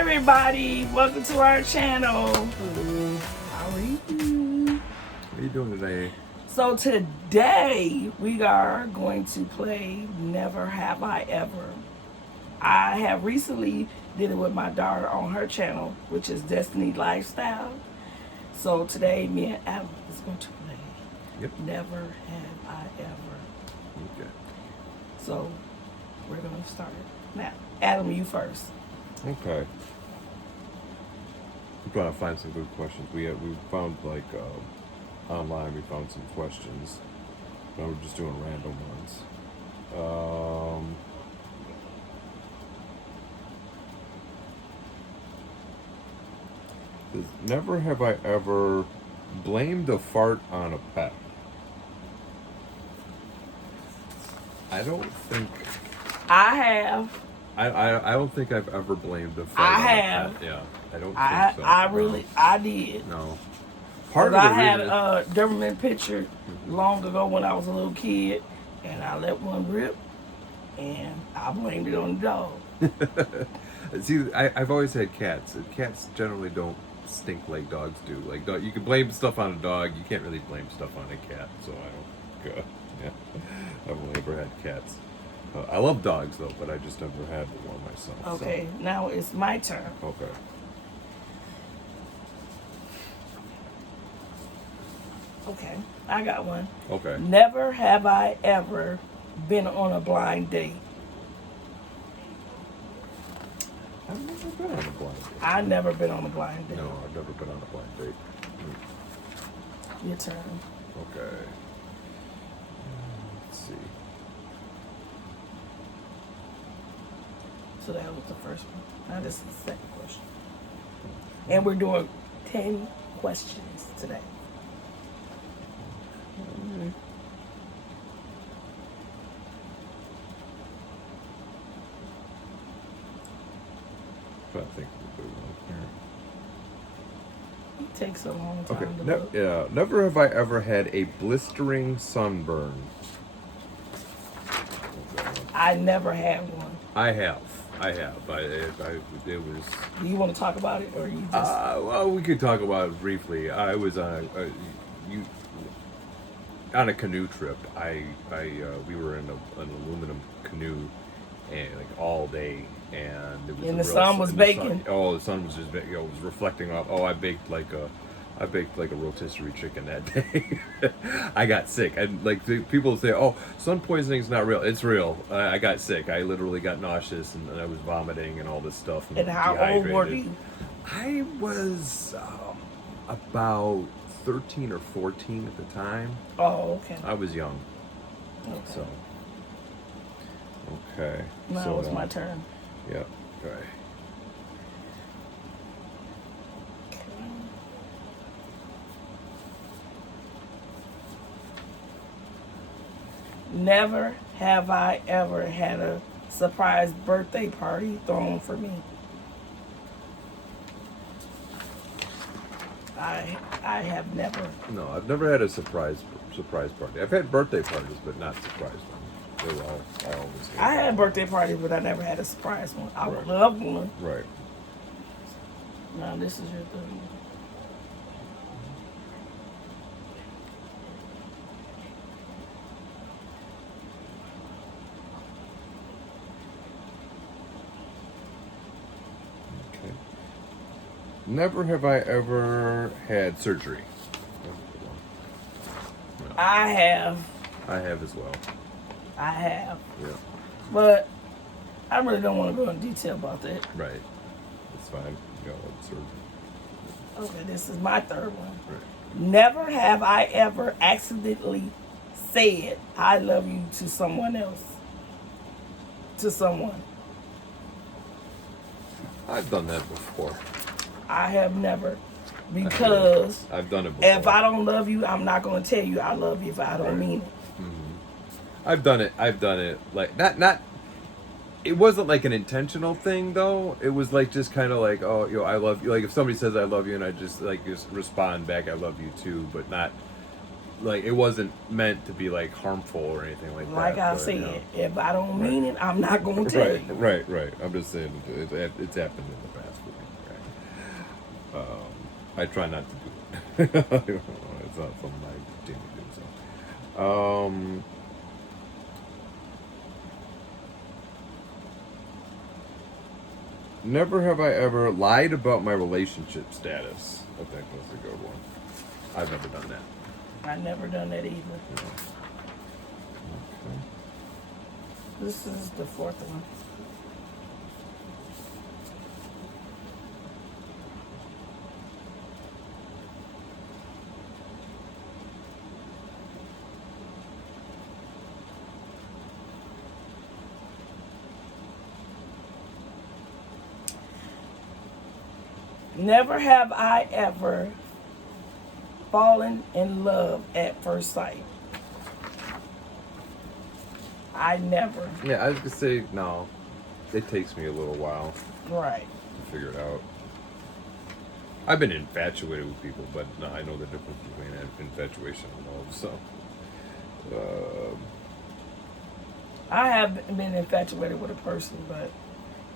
everybody, welcome to our channel. How are you? What are you doing today? So today we are going to play Never Have I Ever. I have recently did it with my daughter on her channel, which is Destiny Lifestyle. So today me and Adam is going to play Never Have I Ever. Okay. So we're going to start now. Adam, you first. Okay. We're trying to find some good questions. We found online. We found some questions. Now we're just doing random ones. Never have I ever blamed a fart on a pet. I don't think. I have. I don't think I've ever blamed a fart I on have. a pet. Yeah, I don't think so. I did. No. I had a Doberman picture long ago when I was a little kid, and I let one rip, and I blamed it on the dog. See, I've always had cats. Cats generally don't stink like dogs do. Like you can blame stuff on a dog. You can't really blame stuff on a cat. So I don't. Yeah, I've only ever had cats. I love dogs though, but I just never had one myself. Okay, so. Now it's my turn. Okay. Okay, I got one. Okay. Never have I ever been on a blind date. I've never been on a blind date. I've never been on a blind date. No, I've never been on a blind date. Your turn. Okay. Let's see. So that was the first one. Now this is the second question. And we're doing 10 questions today. I think we're good one here. It takes a long time to look. Yeah. Never have I ever had a blistering sunburn. I never had one. I have. It was. Do you want to talk about it, or you just? Well, we could talk about it briefly. I was on a canoe trip. We were in an aluminum canoe, and like all day, and it was. And the sun was baking. The sun was just, it was reflecting off. Oh, I baked like a rotisserie chicken that day. I got sick. And like people say, "Oh, sun poisoning is not real." It's real. I got sick. I literally got nauseous and I was vomiting and all this stuff. And how old were you? I was about 13 or 14 at the time. Oh, okay. I was young. Okay. So. Okay. Now it's my turn. Yeah. Okay. Never have I ever had a surprise birthday party thrown for me. I have never. No, I've never had a surprise party. I've had birthday parties, but not surprise ones. They were all always. I had birthday parties, but I never had a surprise one. I would love one. Right. Now this is your thing. Okay. Never have I ever had surgery. No. I have. I have as well. I have. Yeah. But I really don't want to go in detail about that. Right. It's fine. You got surgery. Okay, this is my third one. Right. Never have I ever accidentally said I love you to someone else. To someone. I've done that before. I have never. Because I've done it before. If I don't love you, I'm not going to tell you I love you if I don't mean it. Mm-hmm. I've done it like not it wasn't like an intentional thing though. It was like just kind of like, oh, I love you. Like if somebody says I love you and I just respond back, I love you too, but not like it wasn't meant to be like harmful or anything like that. Like I said, if I don't mean it, I'm not going to tell you. Right. I'm just saying it's happened in the past with I try not to do it. It's not something I continue to do. So, never have I ever lied about my relationship status. I think that's a good one. I've never done that. I never done that either. Yeah. Okay. This is the fourth one. Never have I ever fallen in love at first sight. I never. Yeah, I was gonna say no. It takes me a little while Right. to figure it out. I've been infatuated with people, but no, I know the difference between infatuation and love. So, I have been infatuated with a person, but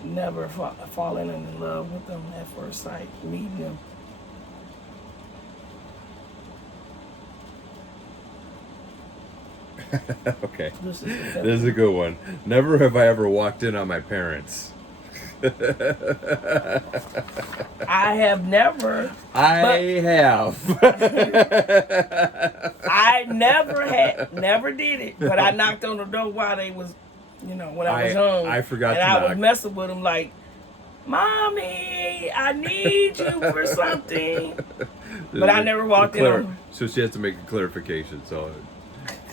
never fallen in love with them at first sight, meeting them. okay, This is the fifth this is a good one. Never have I ever walked in on my parents. I have never. I have. I never did it, but I knocked on the door while they was, when I was young. I forgot and to I knock. was messing with them like, "Mommy, I need you for something." But I never walked in on them. So she has to make a clarification. So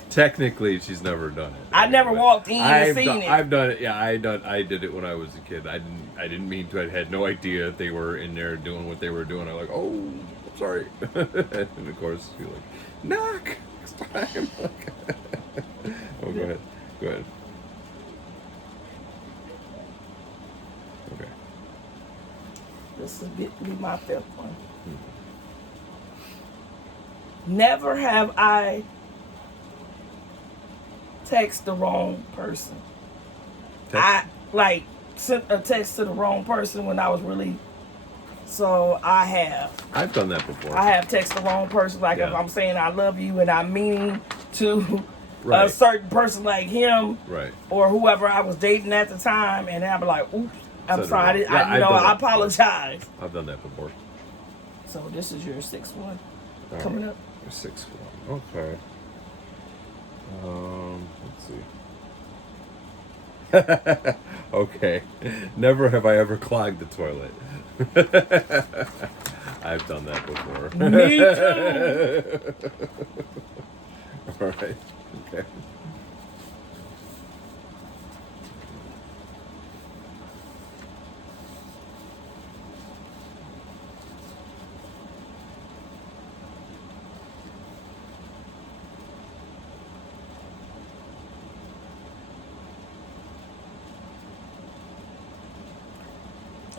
technically, she's never done it. I never walked in and seen it. I've done it. Yeah, I did it when I was a kid. I didn't mean to. I had no idea that they were in there doing what they were doing. I'm like, oh, I'm sorry. And of course, you're like, knock next time. Oh, go ahead. Go ahead. Okay. This will be my fifth one. Never have I text the wrong person. I sent a text to the wrong person when I was really. So I have. I've done that before. I have texted the wrong person. Like if Yeah. I'm saying I love you and I'm meaning to Right. a certain person like him Right. or whoever I was dating at the time, and I'll be like, "Oops, I'm Said it sorry. wrong. Yeah, I've done I that before. apologize." I've done that before. So this is your sixth one All coming right. up. 6 1. Okay. Let's see. Okay. Never have I ever clogged the toilet. I've done that before. Me too. All right. Okay.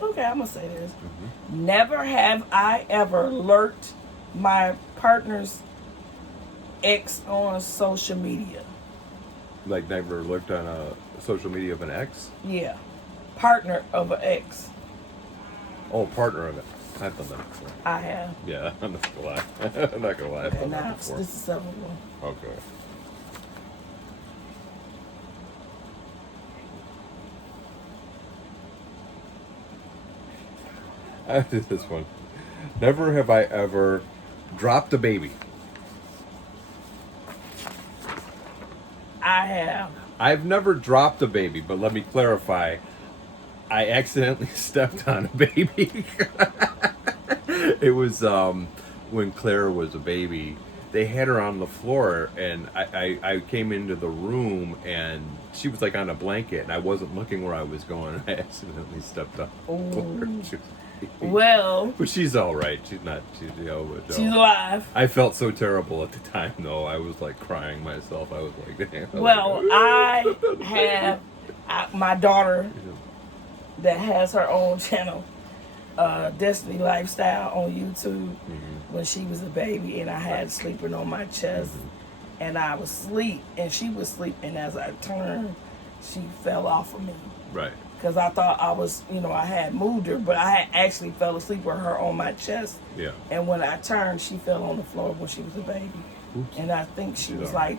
Okay, I'm gonna say this. Never have I ever lurked my partner's ex on social media. Like never looked on a social media of an ex? Yeah, partner of an ex. Oh, partner of it. I've done that before. I have. Yeah, I'm not gonna lie. I'm not gonna lie. I've done And now that before. this is the seventh one. Okay. I did this one. Never have I ever dropped a baby. I have. I've never dropped a baby, but let me clarify. I accidentally stepped on a baby. It was when Claire was a baby. They had her on the floor, and I came into the room, and she was like on a blanket, and I wasn't looking where I was going. I accidentally stepped on the floor. She was Well, but she's all right. She's not. She's she's alive. I felt so terrible at the time, though. I was like crying myself. I was like, damn. Well, I have my daughter that has her own channel, Destiny Lifestyle on YouTube. When she was a baby, and I had sleeping on my chest, and I was asleep, and she was sleeping. As I turned, she fell off of me. Right. because I thought I was, I had moved her, but I had actually fell asleep with her on my chest. Yeah. And when I turned, she fell on the floor when she was a baby. Oops. And I think she was like,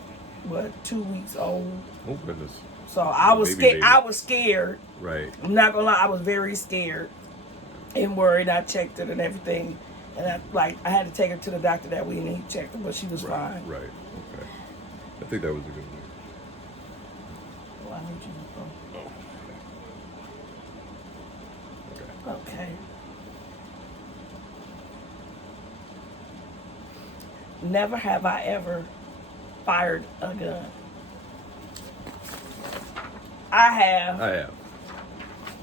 2 weeks old. Oh goodness. So I was Baby, scared. baby. I was scared. Right. I'm not gonna lie, I was very scared and worried. I checked it and everything, and I had to take her to the doctor that week, and he checked her, but she was fine. Right. Okay. I think that was a good one. Well, I need you to go. Okay. Okay. Never have I ever fired a gun. I have, I have.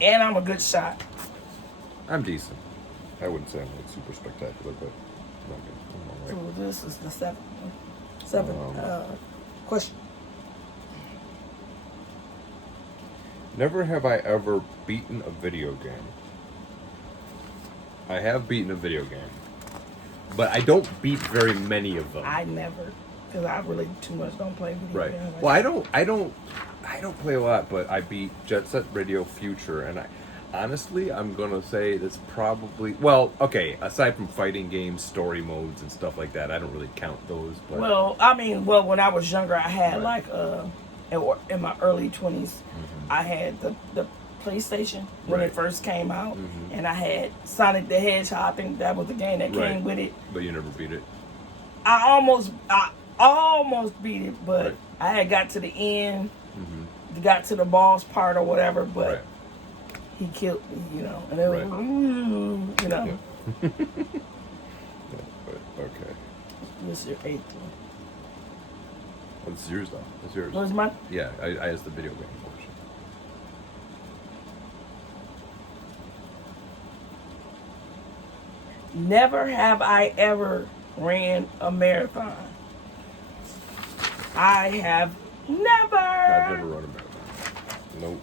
and I'm a good shot. I'm decent. I wouldn't say I'm like super spectacular, but I'm good. I'm all right. So this is the seventh question. Never have I ever beaten a video game. I have beaten a video game, but I don't beat very many of them. I never, because I really too much don't play video Right. games. Well, I don't play a lot, but I beat Jet Set Radio Future, and honestly, I'm gonna say that's probably okay. Aside from fighting games, story modes, and stuff like that, I don't really count those. But Well, when I was younger, I had Right. in my early 20s, I had the PlayStation when Right. it first came out, and I had Sonic the Hedgehog. I think that was the game that Right. came with it. But you never beat it. I almost beat it, but Right. I had got to the end, got to the boss part or whatever, but Right. he killed me, and it was, Right. Yeah. Yeah, but, okay. This is your eighth one. Well, it's yours though. It's yours. What was mine? Yeah, I asked the video game portion. Never have I ever ran a marathon. I have never. I've never run a marathon. Nope.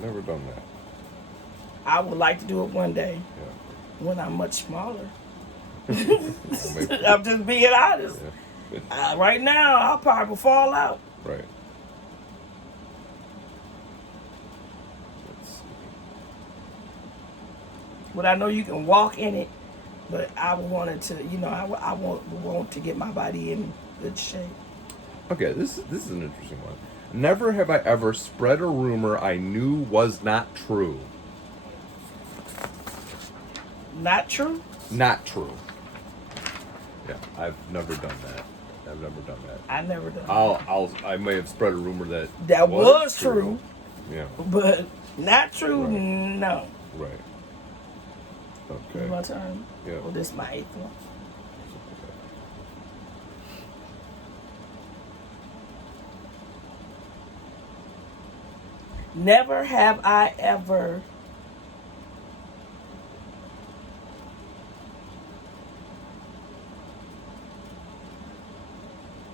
Never done that. I would like to do it one day Yeah. when I'm much smaller. Well, maybe. I'm just being honest. Yeah. Right now, I'll probably fall out. Right. Let's see. But I know you can walk in it. But I wanted to, I want to get my body in good shape. Okay, this is an interesting one. Never have I ever spread a rumor I knew was not true. Not true? Not true. Yeah, I've never done that. I never done I may have spread a rumor that was true. Yeah. But not true, Right. no. Right. Okay. My turn? Yeah. Well, this is my eighth one. Never have I ever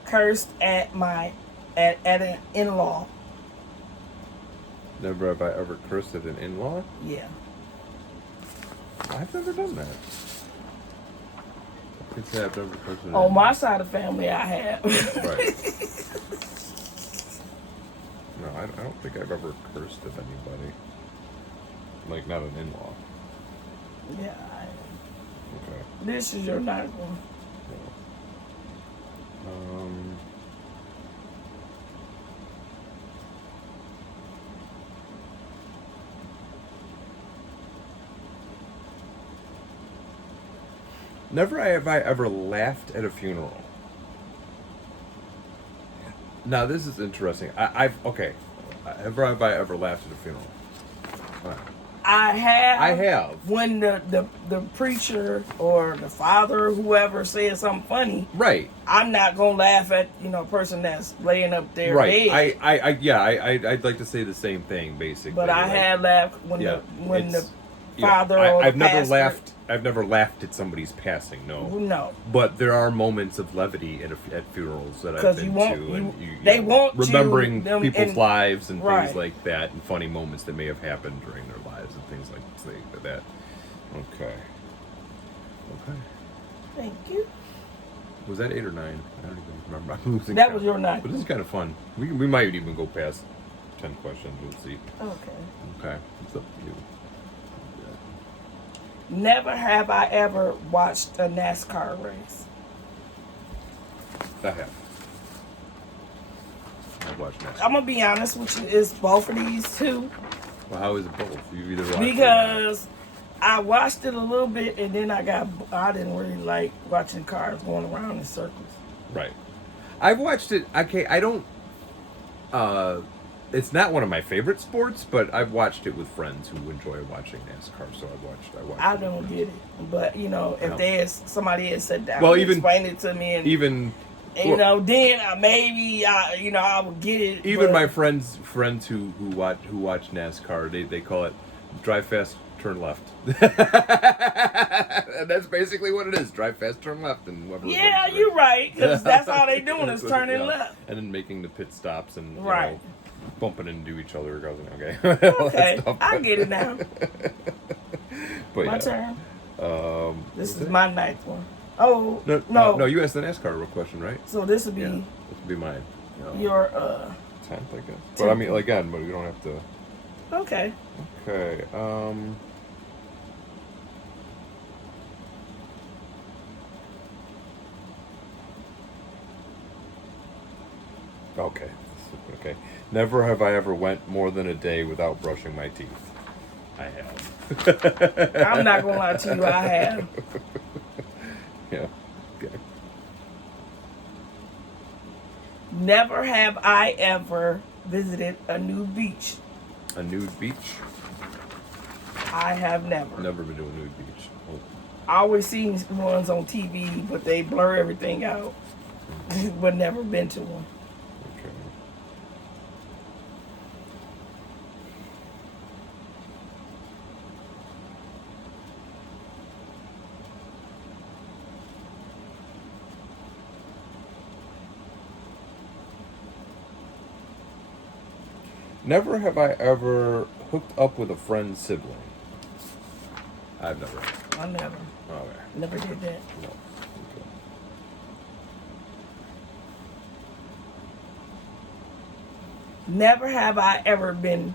cursed at an in-law. Never have I ever cursed at an in-law? Yeah. I've never done that. I could say I've never cursed at an On in-law. my side of the family, I have. Right. No, I don't think I've ever cursed at anybody. Like, not an in-law. Yeah. Okay. This is your ninth one. Never have I ever laughed at a funeral. Now this is interesting. Okay. Never have I ever laughed at a funeral. I have. I have. When the preacher or the father or whoever says something funny, Right. I'm not gonna laugh at a person that's laying up there Right. dead. I'd like to say the same thing basically. But I like, had laughed when yeah, the yeah, father or I've the never pastor, laughed. I've never laughed at somebody's passing. No. No. But there are moments of levity at funerals that I've 'Cause been you want- to, you- and they want you- remembering them people's in- lives and Right. things like that, and funny moments that may have happened during their lives and things like that. Okay. Thank you. Was that 8 or 9? I don't even remember. I'm losing That count. was your 9. But this is kind of fun. We might even go past 10 questions. We'll see. Okay. Okay. It's up to you. Never have I ever watched a NASCAR race. I have. I've watched NASCAR. I'm gonna be honest with you, it's both of these two Well, how is it both? You either watched because I watched it a little bit and then I didn't really like watching cars going around in circles. Right. I've watched it. Okay, I don't. It's not one of my favorite sports, but I've watched it with friends who enjoy watching NASCAR. So I watched. I don't get it, but you know, if No. somebody had sat down Well, and even- explained it to me, and Well, then I would get it. even but my friends who watch NASCAR, they call it drive fast, turn left. And that's basically what it is: drive fast, turn left, and whoever. yeah, wins, you're right, because that's all they doing is turning Yeah. left. and then making the pit stops and Right. know, bumping into each other. Okay. Okay, I get it now. But My yeah. turn. This was is it? my ninth one. Oh No, no, you asked the NASCAR question, right? So this would be Yeah, this would be mine. your 10th, I guess. But I mean, like, again, but we don't have to. okay. Okay. Okay. Okay. Never have I ever went more than a day without brushing my teeth. I have. I'm not gonna lie to you, I have. Yeah. Okay. Never have I ever visited a nude beach. A nude beach? I have never. Never been to a nude beach. Oh. I always seen ones on TV, but they blur everything out. But never been to one. Okay. Never have I ever hooked up with a friend's sibling. I've never. I never. Oh, okay. Never did that. No. Okay. Never have I ever been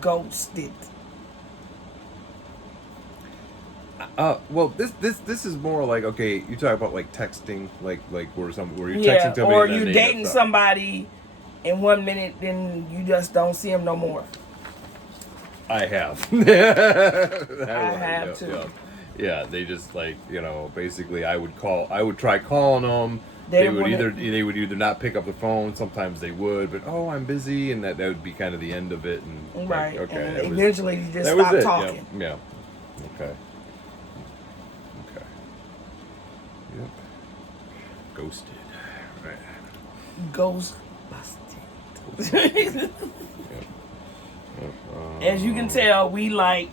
ghosted. Well, this is more like, okay, you talk about like texting, like where you're Yeah, texting somebody or and then you they dating end up- somebody in 1 minute, then you just don't see them no more. I have. I have too. Yeah, they just like, basically I would try calling them. They They would wouldn't- either not pick up the phone. Sometimes they would, but I'm busy, and that would be kind of the end of it. And Right. like, okay, and that was- eventually you just that was stop it. talking. Yeah. Okay. Okay. Yep. Ghosted. Right. Ghost busted. Yep. As you can tell, we like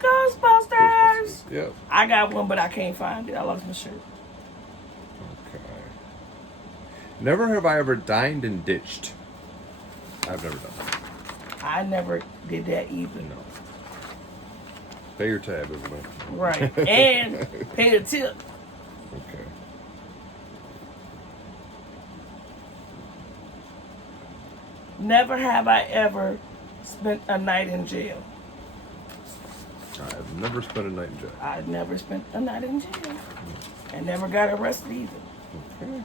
Ghostbusters. Yep. I got one, but I can't find it. I lost my shirt. Okay. Never have I ever dined and ditched. I've never done that. I never did that either. No. Pay your tab, everybody. Right. And pay a tip. Okay. Never have I ever spent a night in jail. I've never spent a night in jail. I never spent a night in jail. And never got arrested either. Okay.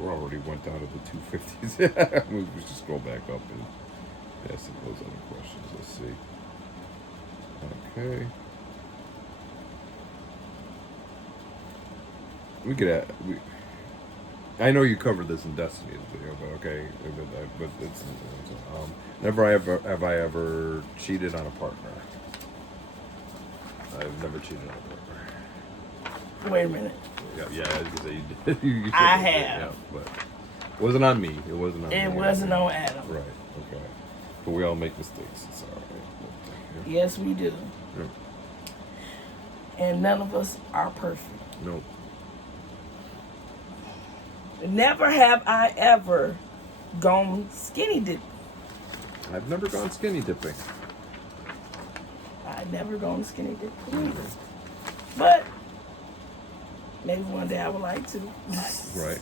We already went down to the 250s. We'll just go back up and ask those other questions. Let's see. Okay. We could add. I know you covered this in Destiny's video, but okay. But it's never have I ever cheated on a partner. I've never cheated on a partner. Wait a minute. Yeah, I was gonna say you did. You I did, have. yeah, but it wasn't on me. It wasn't on me. It wasn't on Adam. Right. Okay. But we all make mistakes. It's all right. But, Yes, we do. yeah. And none of us are perfect. No. Never have I ever gone skinny dipping. I've never gone skinny dipping. I've never gone skinny dipping either. But maybe one day I would like to. Right.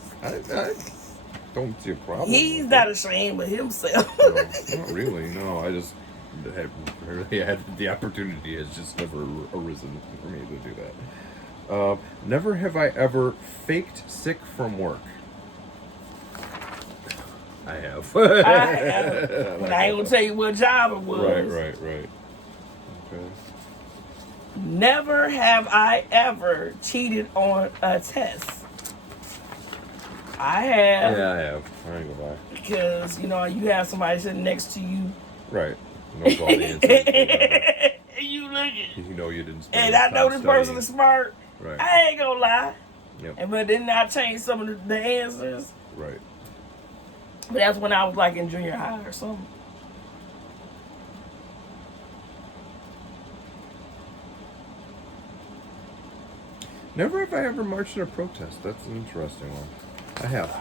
don't see a problem. He's with not it. ashamed of himself. No, not really. No, I just have rarely had the opportunity. Has just never arisen for me to do that. Never have I ever faked sick from work. I have. I have. But I ain't gonna tell you what job it was. Right. Okay. Never have I ever cheated on a test. I have. Yeah, I have. I ain't gonna lie. Because, you have somebody sitting next to you. Right. Knows all the answers. And you looking. You know you didn't spend And I know time this person studying. is smart. Right. I ain't gonna lie. Yep. And but then I changed some of the answers. Right. But that's when I was like in junior high or something. Never have I ever marched in a protest. That's an interesting one. I have.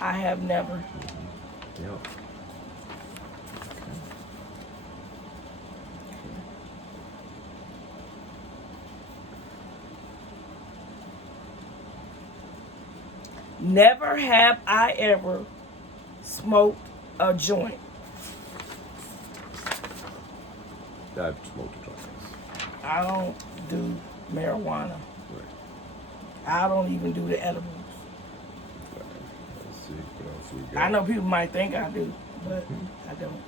I have never. Yep. Never have I ever smoked a joint. I've smoked a joint. I don't do marijuana. Right. I don't even do the edibles. Let's see what else we got. I know people might think I do, but I don't.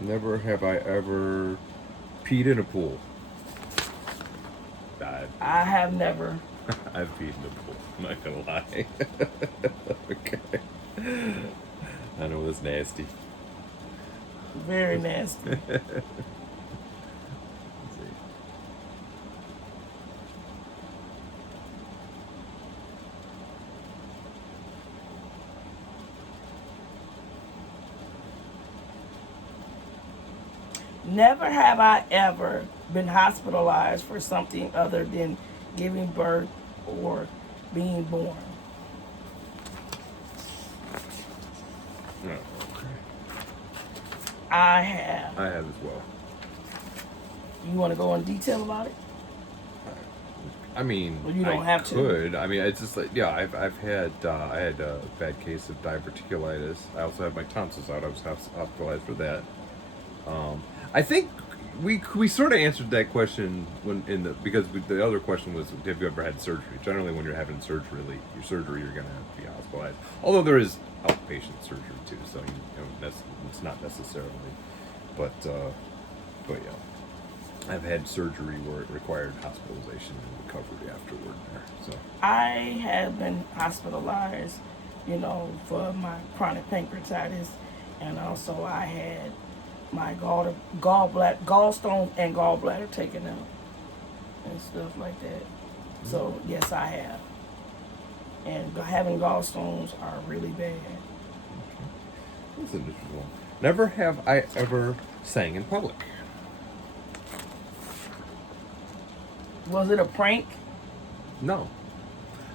Never have I ever peed in a pool. I have never. I've peed in a pool. I'm not gonna lie. Okay. I know that's nasty. Very nasty. Let's see. Never have I ever been hospitalized for something other than giving birth or being born. No, okay. I have. I have as well. You want to go in detail about it? I mean, Well, you don't I have to. could. I mean, it's just like, yeah, I've had, I had a bad case of diverticulitis. I also had my tonsils out. I was hospitalized for that. I think we sort of answered that question because the other question was, have you ever had surgery? Generally, when you're having surgery, you're gonna have to be hospitalized. Although there is outpatient surgery too, so it's not necessarily. But yeah, I've had surgery where it required hospitalization and recovery afterward. So I have been hospitalized, for my chronic pancreatitis, and also I had my gallstone and gallbladder taken out and stuff like that. So yes, I have. And having gallstones are really bad. that's an interesting one. Never have I ever sang in public. Was it a prank? No,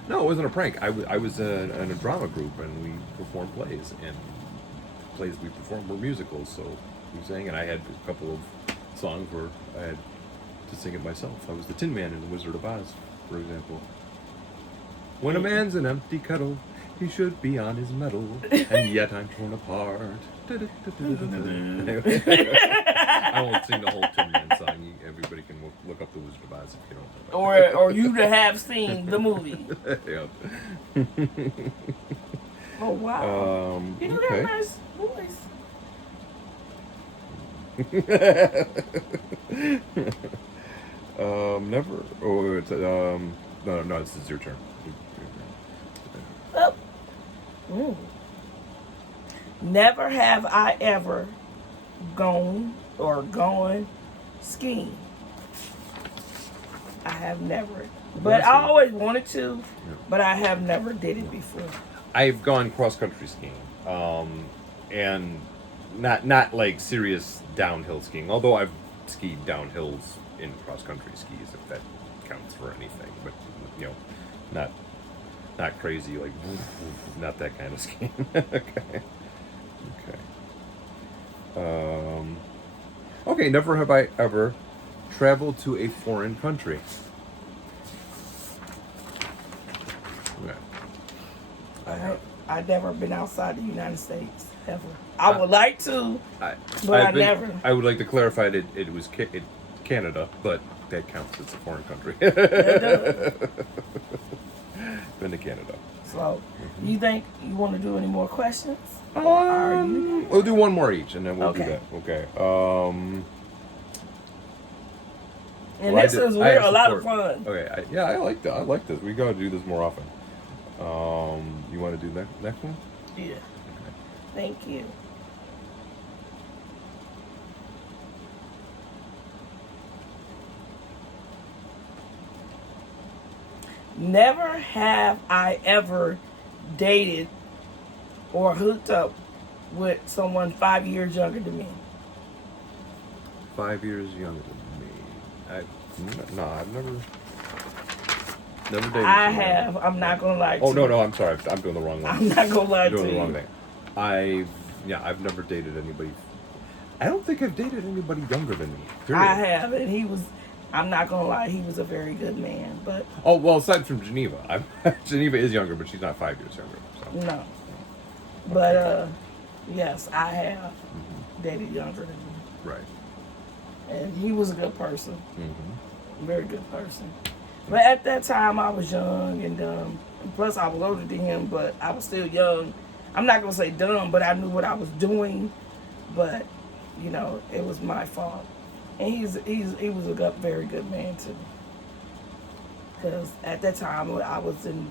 it wasn't a prank. I was in a drama group and we performed plays, and plays we performed were musicals, so we sang, and I had a couple of songs where I had to sing it myself. I was the Tin Man in The Wizard of Oz, for example. When a man's an empty kettle, he should be on his mettle, and yet I'm torn apart. Anyway, I won't sing the whole Tin Man song. Everybody can look up The Wizard of Oz if you don't know that. Or you to have seen the movie. Yeah. Oh wow. You got a Okay. nice voice. Never. Oh, it's no. This is your turn. Oh. Mm. Never have I ever gone skiing. I have never. But I always wanted to, but I have never did it before. I've gone cross country skiing, and not like serious downhill skiing. Although I've skied downhills in cross country skis, if that counts for anything. But not crazy, like not that kind of skiing. Okay. Okay. Never have I ever traveled to a foreign country. I've never been outside the United States ever. I would like to, but I've been- never. I would like to clarify that it was Canada, but that counts as a foreign country. It does. Been to Canada. So, you think you want to do any more questions? Or are you? We'll do one more each, and then we'll do Okay. that. Okay. And Well, this is weird, a lot of support. fun. Okay. I like that. I like this. We gotta do this more often. You want to do that next one? Yeah. Thank you. Never have I ever dated or hooked up with someone 5 years younger than me. 5 years younger than me. I've never dated. I someone. have. I'm not gonna lie to Oh you. no! I'm sorry. I'm doing the wrong one. I'm not gonna lie I'm to doing the you. wrong thing. I've never dated anybody. I don't think I've dated anybody younger than me. Period. I have, and he was. I'm not gonna lie. He was a very good man, but Oh well, aside from Geneva, Geneva is younger, but she's not 5 years younger. So. no. But yes, I have dated younger than me, Right. and he was a good person, Mm-hmm. very good person. But at that time, I was young and dumb. And plus, I was older than him, but I was still young. I'm not gonna say dumb, but I knew what I was doing. But you know, it was my fault. And he was a very good man too. Because at that time, I was in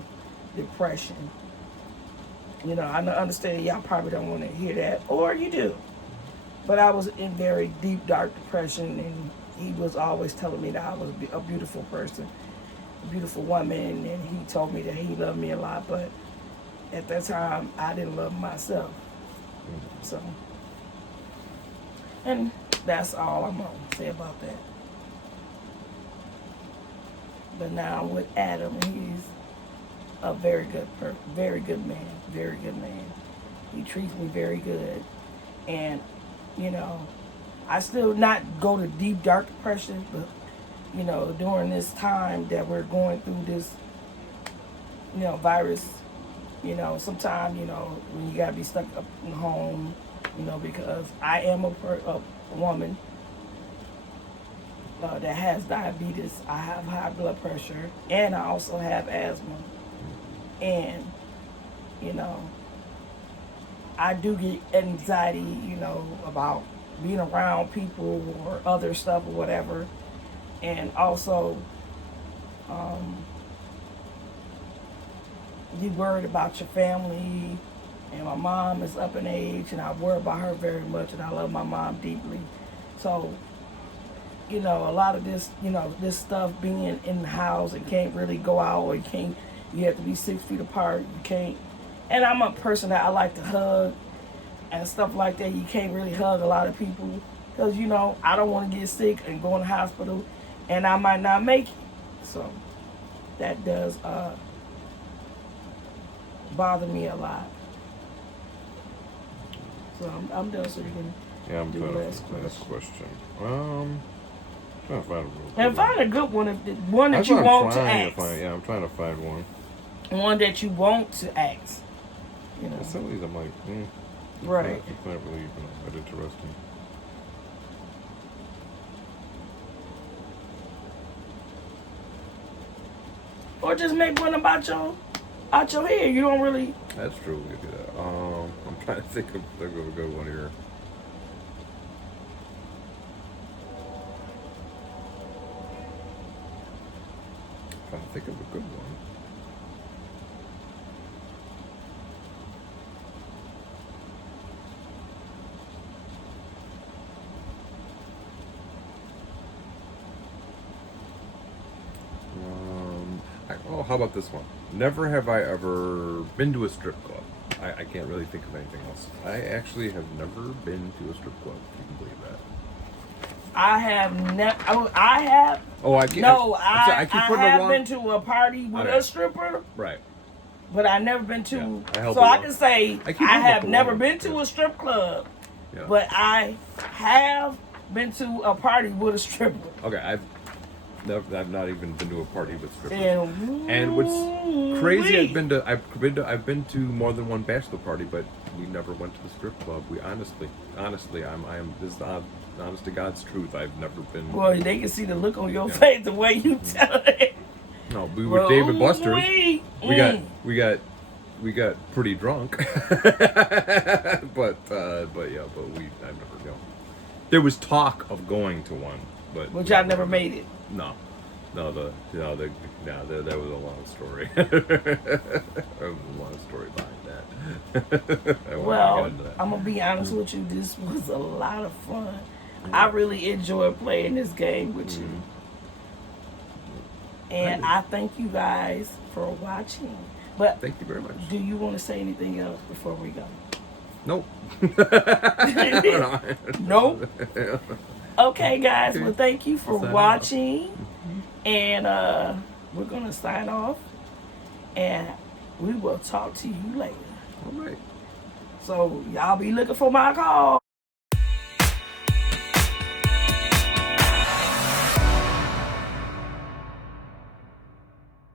depression. You know, I understand y'all probably don't want to hear that, or you do. But I was in very deep, dark depression, and he was always telling me that I was a beautiful person, a beautiful woman, and he told me that he loved me a lot, but at that time, I didn't love myself. So, and that's all I'm going to say about that. But now with Adam, he's a very good man, very good man. He treats me very good. And, you know, I still not go to deep, dark depression, but, you know, during this time that we're going through this, you know, virus, you know, sometimes, you know, when you got to be stuck up in home, you know, because I am a woman that has diabetes. I have high blood pressure, and I also have asthma. And, you know, I do get anxiety, you know, about being around people or other stuff or whatever. And also, you worried about your family. And my mom is up in age, and I worry about her very much, and I love my mom deeply. So, you know, a lot of this, you know, this stuff being in the house and can't really go out, or you have to be 6 feet apart, you can't. And I'm a person that I like to hug and stuff like that. You can't really hug a lot of people because, you know, I don't want to get sick and go in the hospital, and I might not make it. So that does bother me a lot. So I'm done, so you can I'm do trying the to last find this question. question. Trying to find a real And find a good one, one that That's you what I'm want to trying ask. Yeah, I'm trying to find one. One that you want to ask. You know. Some of these I'm like, Right. It's not really even that interesting. Or just make one about your hair. You don't really. That's true. We could do that. I'm trying to think of a good one here. Trying to think of a good one. How about this one? Never have I ever been to a strip club. I can't really think of anything else. I actually have never been to a strip club, if you can believe that. I have never. I have. Oh, I keep putting have the wrong. been to a party with Okay. a stripper, Right. but I never been to. Yeah, I help so a I lot. can say I keep I helping have a never lot. been to Yeah. a strip club, Yeah. but I have been to a party with a stripper. Okay, Never, I've not even been to a party with strippers. And what's crazy, I've been to more than one bachelor party, but we never went to the strip club. We honestly, this is the honest to God's truth. I've never been. Boy, they can see the look on your Yeah. face the way you tell it. No, we were Dave and Buster's. Wait. We got pretty drunk, but I've never gone. There was talk of going to one, but y'all never made it. No, that was a long story. There was a long story behind that. I won't Well, get into that. I'm gonna be honest with you. This was a lot of fun. I really enjoyed playing this game with you, and I thank you guys for watching. But Thank you very much. do you want to say anything else before we go? Nope. Nope. Okay, guys. Well, thank you for Sign off. watching, and we're gonna sign off, and we will talk to you later. All right. So y'all be looking for my call.